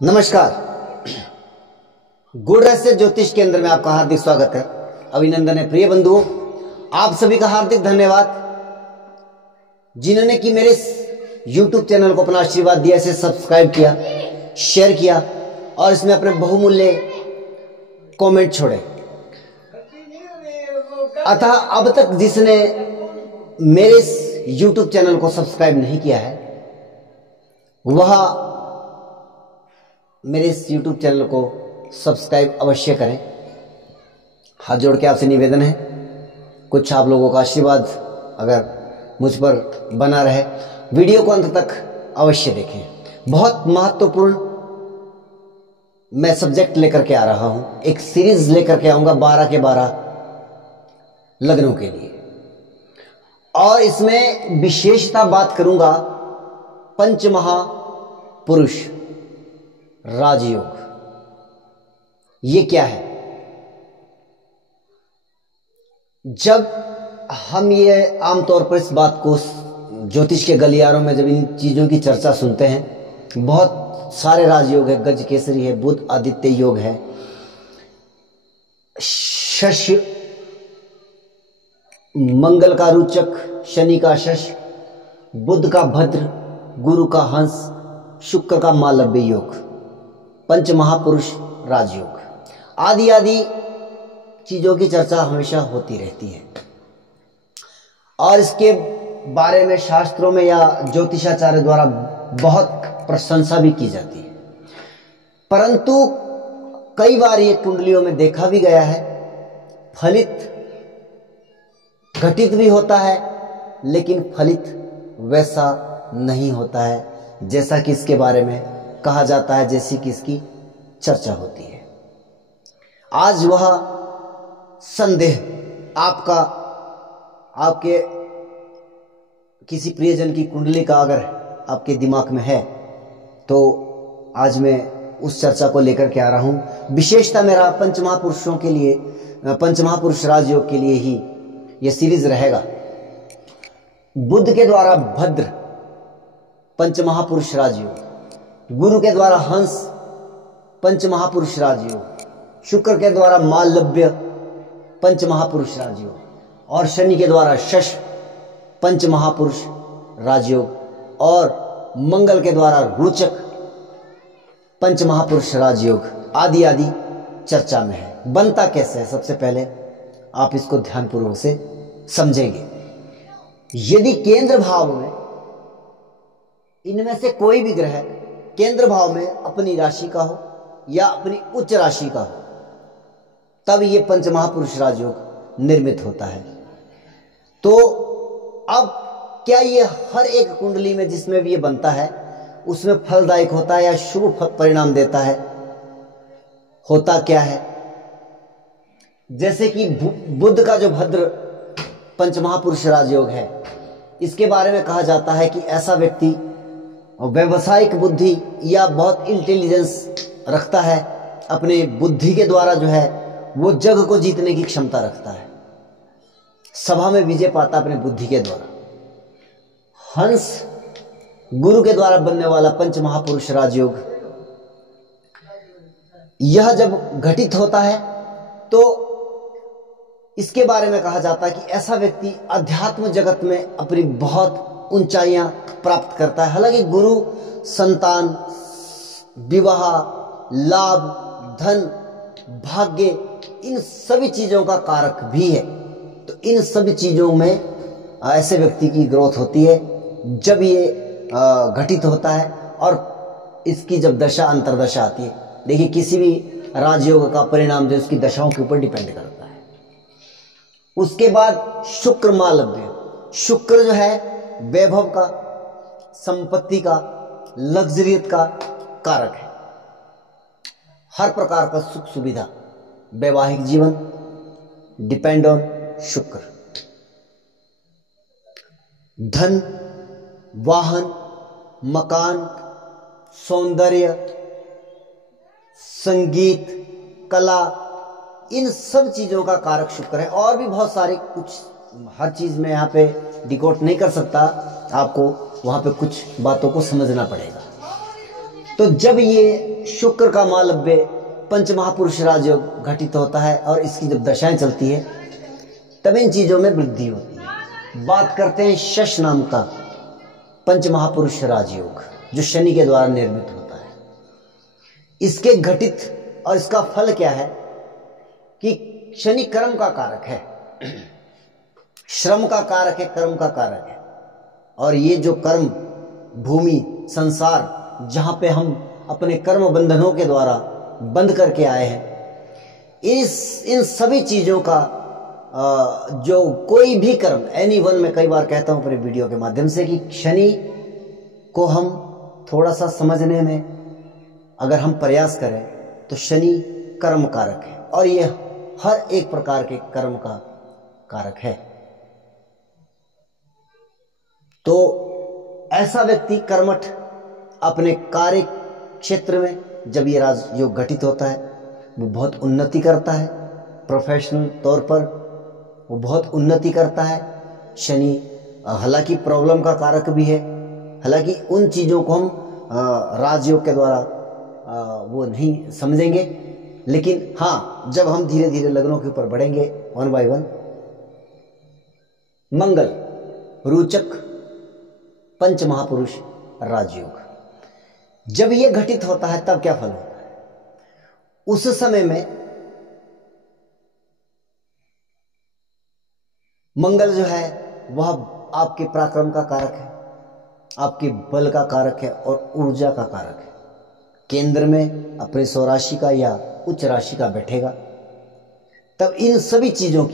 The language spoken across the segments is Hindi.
नमस्कार। गुड़ रहस्य ज्योतिष केंद्र में आपका हार्दिक स्वागत है। अभिनंदन है प्रिय बंधुओं, आप सभी का हार्दिक धन्यवाद जिन्होंने कि मेरे YouTube चैनल को अपना आशीर्वाद दिया, इसे सब्सक्राइब किया, शेयर किया और इसमें अपने बहुमूल्य कमेंट छोड़े। अतः अब तक जिसने मेरे YouTube चैनल को सब्सक्राइब नहीं किया है वह मेरे इस YouTube चैनल को सब्सक्राइब अवश्य करें। हाथ जोड़ के आपसे निवेदन है, कुछ आप लोगों का आशीर्वाद अगर मुझ पर बना रहे, वीडियो को अंत तक अवश्य देखें। बहुत महत्वपूर्ण मैं सब्जेक्ट लेकर के आ रहा हूं, एक सीरीज लेकर के आऊंगा 12 के 12 लग्नों के लिए, और इसमें विशेषता बात करूंगा पंचमहापुरुष राजयोग। ये क्या है? जब हम ये आमतौर पर इस बात को ज्योतिष के गलियारों में जब इन चीजों की चर्चा सुनते हैं, बहुत सारे राजयोग है, गज केसरी है, बुध आदित्य योग है, शश मंगल का रुचक, शनि का शश, बुध का भद्र, गुरु का हंस, शुक्र का मालव्य योग, पंचमहापुरुष राजयोग आदि आदि चीजों की चर्चा हमेशा होती रहती है और इसके बारे में शास्त्रों में या ज्योतिषाचार्य द्वारा बहुत प्रशंसा भी की जाती है। परंतु कई बार ये कुंडलियों में देखा भी गया है, फलित घटित भी होता है लेकिन फलित वैसा नहीं होता है जैसा कि इसके बारे में कहा जाता है, जैसी कि इसकी चर्चा होती है। आज वह संदेह आपके किसी प्रियजन की कुंडली का अगर आपके दिमाग में है तो आज मैं उस चर्चा को लेकर के आ रहा हूं। विशेषता मेरा पंचमहापुरुषों के लिए, पंचमहापुरुष राजयोग के लिए ही यह सीरीज रहेगा। बुध के द्वारा भद्र पंचमहापुरुष राजयोग, गुरु के द्वारा हंस पंचमहापुरुष राजयोग, शुक्र के द्वारा मालव्य पंचमहापुरुष राजयोग और शनि के द्वारा शश पंचमहापुरुष राजयोग और मंगल के द्वारा रोचक पंचमहापुरुष राजयोग आदि आदि चर्चा में है। बनता कैसे है, सबसे पहले आप इसको ध्यानपूर्वक से समझेंगे। यदि केंद्र भाव में इनमें से कोई भी ग्रह केंद्र भाव में अपनी राशि का हो या अपनी उच्च राशि का हो, तब ये पंचमहापुरुष राजयोग निर्मित होता है। तो अब क्या ये हर एक कुंडली में जिसमें भी ये बनता है उसमें फलदायक होता है या शुभ परिणाम देता है? होता क्या है? जैसे कि बुध का जो भद्र पंचमहापुरुष राजयोग है, इसके बारे में कहा जाता है कि ऐसा व्यक्ति व्यवसायिक बुद्धि या बहुत इंटेलिजेंस रखता है, अपने बुद्धि के द्वारा जो है वो जग को जीतने की क्षमता रखता है, सभा में विजय पाता अपने बुद्धि के द्वारा। हंस गुरु के द्वारा बनने वाला पंचमहापुरुष राजयोग, यह जब घटित होता है तो इसके बारे में कहा जाता है कि ऐसा व्यक्ति अध्यात्म जगत में अपनी बहुत ऊंचाइयां प्राप्त करता है। हालांकि गुरु संतान, विवाह, लाभ, धन, भाग्य, इन सभी चीजों का कारक भी है। तो इन सभी चीजों में ऐसे व्यक्ति की ग्रोथ होती है जब ये घटित होता है और इसकी जब दशा अंतरदशा आती है। देखिए, किसी भी राजयोग का परिणाम जो उसकी दशाओं के ऊपर डिपेंड करता है। उसके बाद शुक्र मालव्य, शुक्र जो है वैभव का, संपत्ति का, लग्जरियत का कारक है। हर प्रकार का सुख सुविधा, वैवाहिक जीवन डिपेंड ऑन शुक्र। धन, वाहन, मकान, सौंदर्य, संगीत, कला, इन सब चीजों का कारक शुक्र है। और भी बहुत सारे, कुछ हर चीज में यहाँ पे डिकोड नहीं कर सकता, आपको वहां पे कुछ बातों को समझना पड़ेगा। तो जब ये शुक्र का मालव्य पंच महापुरुष राजयोग घटित होता है और इसकी जब दशाएं चलती है तब इन चीजों में वृद्धि होती है। बात करते हैं शश नाम का पंच महापुरुष राजयोग जो शनि के द्वारा निर्मित होता है। इसके घटित और इसका फल क्या है कि शनि कर्म का कारक है, श्रम का कारक है, कर्म का कारक है। और ये जो कर्म भूमि संसार जहां पे हम अपने कर्म बंधनों के द्वारा बंद करके आए हैं, इन सभी चीजों का जो कोई भी कर्म एनी वन, मैं कई बार कहता हूं अपने वीडियो के माध्यम से कि शनि को हम थोड़ा सा समझने में अगर हम प्रयास करें तो शनि कर्म कारक है और ये हर एक प्रकार के कर्म का कारक है। तो ऐसा व्यक्ति कर्मठ अपने कार्य क्षेत्र में जब ये राजयोग घटित होता है वो बहुत उन्नति करता है, प्रोफेशनल तौर पर वो बहुत उन्नति करता है। शनि हालांकि प्रॉब्लम का कारक भी है, हालांकि उन चीज़ों को हम राजयोग के द्वारा वो नहीं समझेंगे, लेकिन हाँ जब हम धीरे धीरे लग्नों के ऊपर बढ़ेंगे वन बाय वन, मंगल रोचक पंच महापुरुष राजयोग जब ये घटित होता है तब क्या फल होता है? उस समय में मंगल जो है वह आपके पराक्रम का कारक है, आपके बल का कारक है और ऊर्जा का कारक है। केंद्र में अपने स्वराशि का या उच्च राशि का बैठेगा तब इन सभी चीजों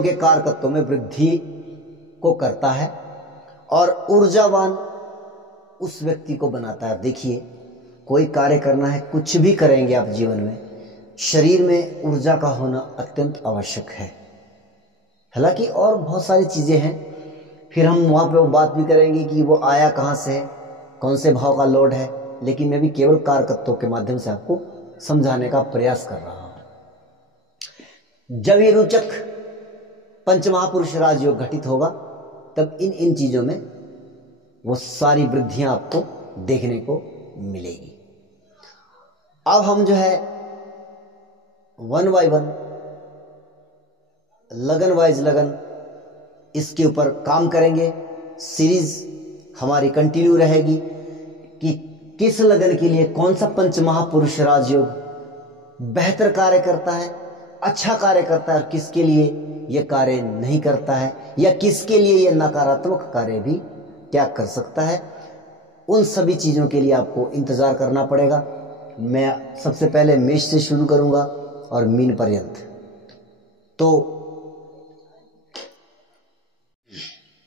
के कारकत्व में वृद्धि को करता है और ऊर्जावान उस व्यक्ति को बनाता है। देखिए कोई कार्य करना है, कुछ भी करेंगे आप जीवन में, शरीर में ऊर्जा का होना अत्यंत आवश्यक है। हालांकि और बहुत सारी चीजें हैं, फिर हम वहां पे वो बात भी करेंगे कि वो आया कहां से है, कौन से भाव का लोड है, लेकिन मैं भी केवल कारकत्वों के माध्यम से आपको समझाने का प्रयास कर रहा हूं। जब ये रोचक पंच महापुरुष राजयोग घटित होगा तब इन चीजों में वो सारी वृद्धियां आपको देखने को मिलेगी। अब हम जो है वन बाय वन, लगन वाइज लगन इसके ऊपर काम करेंगे। सीरीज हमारी कंटिन्यू रहेगी कि किस लगन के लिए कौन सा पंच महापुरुष राजयोग बेहतर कार्य करता है, अच्छा कार्य करता है और किसके लिए यह कार्य नहीं करता है या किसके लिए यह नकारात्मक कार्य भी क्या कर सकता है। उन सभी चीजों के लिए आपको इंतजार करना पड़ेगा। मैं सबसे पहले मेष से शुरू करूंगा और मीन पर्यंत। तो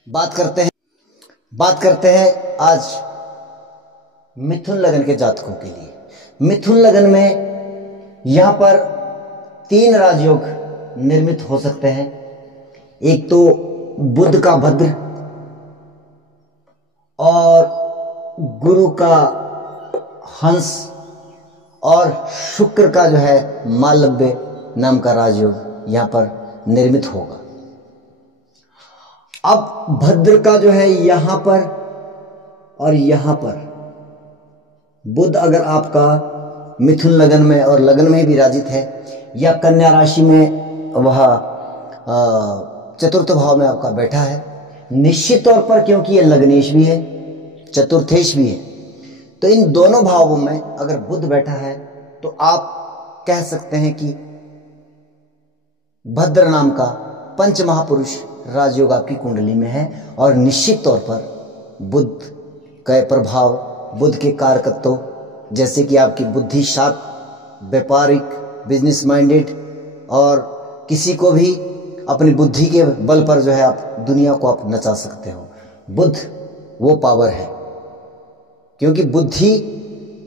बात करते हैं आज मिथुन लगन के जातकों के लिए। मिथुन लगन में यहां पर 3 राजयोग निर्मित हो सकते हैं। एक तो बुध का भद्र और गुरु का हंस और शुक्र का जो है मालव्य नाम का राजयोग यहां पर निर्मित होगा। अब भद्र का जो है यहां पर और यहां पर बुध अगर आपका मिथुन लगन में और लगन में विराजित है या कन्या राशि में वह चतुर्थ भाव में आपका बैठा है, निश्चित तौर पर क्योंकि यह लग्नेश भी है चतुर्थेश भी है, तो इन दोनों भावों में अगर बुध बैठा है तो आप कह सकते हैं कि भद्र नाम का पंच महापुरुष राजयोग आपकी कुंडली में है। और निश्चित तौर पर बुध का प्रभाव, बुध के कारकत्व, जैसे कि आपकी बुद्धि शार्प, व्यापारिक, बिजनेस माइंडेड और किसी को भी अपनी बुद्धि के बल पर जो है आप दुनिया को आप नचा सकते हो। बुध वो पावर है, क्योंकि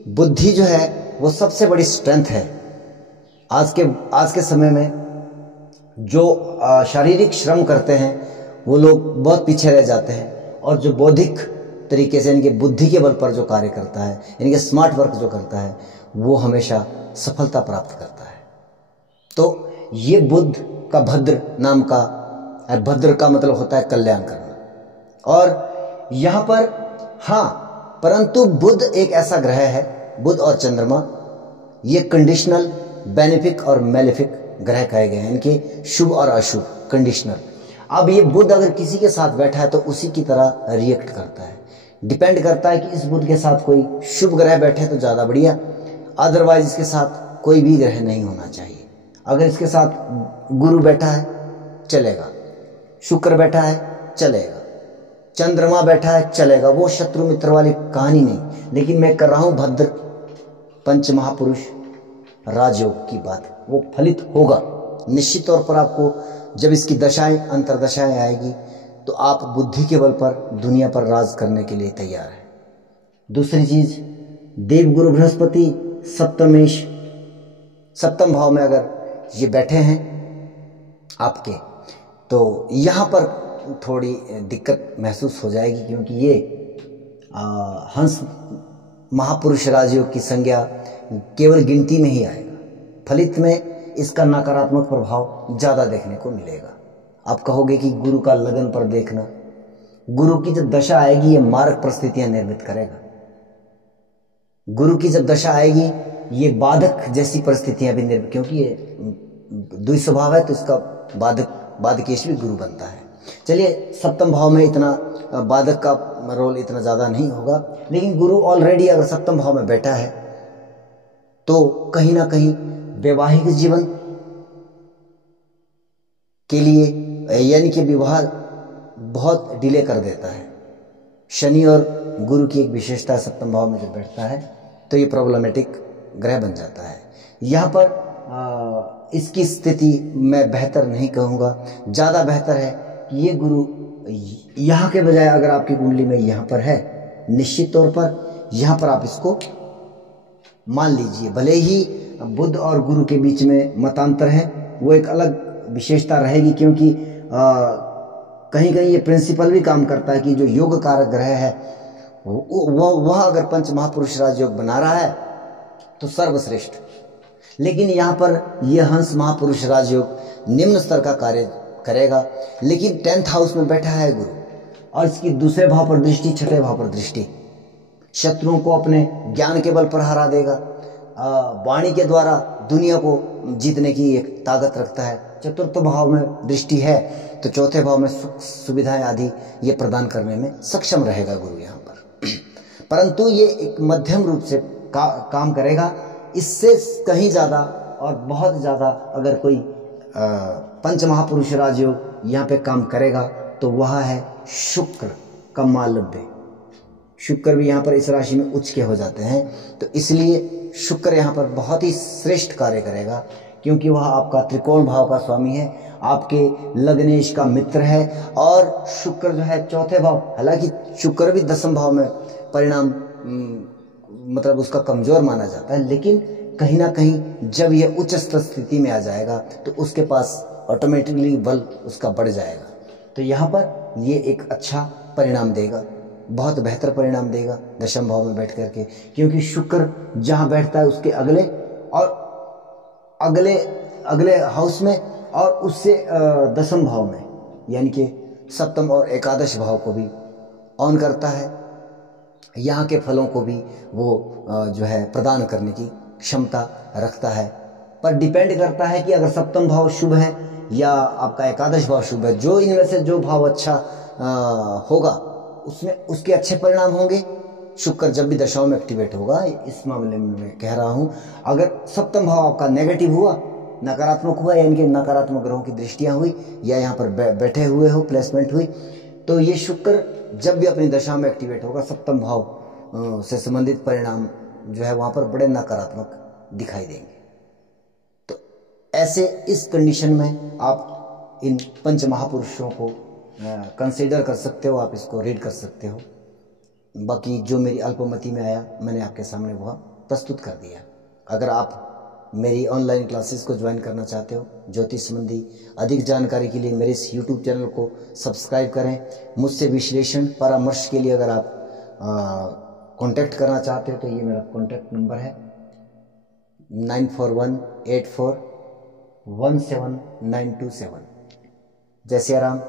बुद्धि जो है वो सबसे बड़ी स्ट्रेंथ है। आज के समय में जो शारीरिक श्रम करते हैं वो लोग बहुत पीछे रह जाते हैं और जो बौद्धिक तरीके से इनके बुद्धि के बल पर जो कार्य करता है, इनके स्मार्ट वर्क जो करता है, वो हमेशा सफलता प्राप्त करता है। तो ये बुध का भद्र नाम का, भद्र का मतलब होता है कल्याण करना। और यहाँ पर हाँ परंतु बुध एक ऐसा ग्रह है, बुध और चंद्रमा ये कंडीशनल, बेनिफिक और मेलेफिक ग्रह कहे गए हैं, इनके शुभ और अशुभ कंडीशनल। अब ये बुध अगर किसी के साथ बैठा है तो उसी की तरह रिएक्ट करता है, डिपेंड करता है कि इस बुध के साथ कोई शुभ ग्रह बैठे तो ज़्यादा बढ़िया, अदरवाइज इसके साथ कोई भी ग्रह नहीं होना चाहिए। अगर इसके साथ गुरु बैठा है चलेगा, शुक्र बैठा है चलेगा, चंद्रमा बैठा है चलेगा, वो शत्रु मित्र वाली कहानी नहीं। लेकिन मैं कर रहा हूं भद्र पंच महापुरुष राजयोग की बात, वो फलित होगा निश्चित तौर पर। आपको जब इसकी दशाएं अंतरदशाएं आएगी तो आप बुद्धि के बल पर दुनिया पर राज करने के लिए तैयार है। दूसरी चीज, देवगुरु बृहस्पति सप्तमेश, सप्तम भाव में अगर ये बैठे हैं आपके, तो यहाँ पर थोड़ी दिक्कत महसूस हो जाएगी, क्योंकि ये हंस महापुरुष राजयोग की संज्ञा केवल गिनती में ही आएगा, फलित में इसका नकारात्मक प्रभाव ज़्यादा देखने को मिलेगा। आप कहोगे कि गुरु का लगन पर देखना, गुरु की जब दशा आएगी ये मारक परिस्थितियां निर्मित करेगा, गुरु की जब दशा आएगी ये बाधक जैसी परिस्थितियां भी निर्मित, क्योंकि ये द्विस्वभाव है तो इसका बाधकेश भी गुरु बनता है। चलिए, सप्तम भाव में इतना बाधक का रोल इतना ज़्यादा नहीं होगा, लेकिन गुरु ऑलरेडी अगर सप्तम भाव में बैठा है तो कहीं ना कहीं वैवाहिक जीवन के लिए, यानी कि विवाह बहुत डिले कर देता है। शनि और गुरु की एक विशेषता, सप्तम भाव में जब बैठता है तो ये प्रॉब्लमेटिक ग्रह बन जाता है। यहाँ पर इसकी स्थिति मैं बेहतर नहीं कहूँगा, ज़्यादा बेहतर है कि ये गुरु यहाँ के बजाय अगर आपकी कुंडली में यहाँ पर है, निश्चित तौर पर यहाँ पर आप इसको मान लीजिए। भले ही बुध और गुरु के बीच में मतांतर है, वो एक अलग विशेषता रहेगी, क्योंकि कहीं कहीं ये प्रिंसिपल भी काम करता है कि जो योग कारक ग्रह है वह अगर पंच महापुरुष राजयोग बना रहा है तो सर्वश्रेष्ठ। लेकिन यहाँ पर यह हंस महापुरुष राजयोग निम्न स्तर का कार्य करेगा, लेकिन 10th हाउस में बैठा है गुरु, और इसकी दूसरे भाव पर दृष्टि, छठे भाव पर दृष्टि, शत्रुओं को अपने ज्ञान के बल पर हरा देगा, वाणी के द्वारा दुनिया को जीतने की एक ताकत रखता है। चतुर्थ भाव में दृष्टि है तो चौथे भाव में सुख सुविधाएं आदि ये प्रदान करने में सक्षम रहेगा गुरु यहाँ पर। परंतु ये एक मध्यम रूप से काम करेगा, इससे कहीं ज़्यादा और बहुत ज़्यादा अगर कोई पंच महापुरुष राजयोग यहाँ पे काम करेगा तो वह है शुक्र का मालव्य। शुक्र भी यहाँ पर इस राशि में उच्च के हो जाते हैं, तो इसलिए शुक्र यहाँ पर बहुत ही श्रेष्ठ कार्य करेगा, क्योंकि वह आपका त्रिकोण भाव का स्वामी है, आपके लग्नेश का मित्र है, और शुक्र जो है चौथे भाव, हालांकि शुक्र भी दसम भाव में परिणाम मतलब उसका कमजोर माना जाता है, लेकिन कहीं ना कहीं जब यह उच्च स्थिति में आ जाएगा तो उसके पास ऑटोमेटिकली बल उसका बढ़ जाएगा। तो यहाँ पर ये एक अच्छा परिणाम देगा, बहुत बेहतर परिणाम देगा दशम भाव में बैठ करके, क्योंकि शुक्र जहाँ बैठता है उसके अगले और अगले हाउस में और उससे दसम भाव में, यानी कि सप्तम और एकादश भाव को भी ऑन करता है, यहाँ के फलों को भी वो जो है प्रदान करने की क्षमता रखता है। पर डिपेंड करता है कि अगर सप्तम भाव शुभ है या आपका एकादश भाव शुभ है, जो इनमें से जो भाव अच्छा होगा उसमें उसके अच्छे परिणाम होंगे। शुक्र जब भी दशाओं में एक्टिवेट होगा, इस मामले में मैं कह रहा हूं, अगर सप्तम भाव आपका नेगेटिव हुआ, नकारात्मक हुआ, यानी कि नकारात्मक ग्रहों की दृष्टियां हुई या यहाँ पर बैठे हुए हो, प्लेसमेंट हुई, तो ये शुक्र जब भी अपनी दशा में एक्टिवेट होगा, सप्तम भाव से संबंधित परिणाम जो है वहां पर बड़े नकारात्मक दिखाई देंगे। तो ऐसे इस कंडीशन में आप इन पंच महापुरुषों को कंसीडर कर सकते हो, आप इसको रीड कर सकते हो। बाकी जो मेरी अल्पमति में आया मैंने आपके सामने वह प्रस्तुत कर दिया। अगर आप मेरी ऑनलाइन क्लासेस को ज्वाइन करना चाहते हो ज्योतिष संबंधी अधिक जानकारी के लिए मेरे इस YouTube चैनल को सब्सक्राइब करें। मुझसे विश्लेषण परामर्श के लिए अगर आप कांटेक्ट करना चाहते हो तो ये मेरा कांटेक्ट नंबर है 9418417927। जय सिया राम।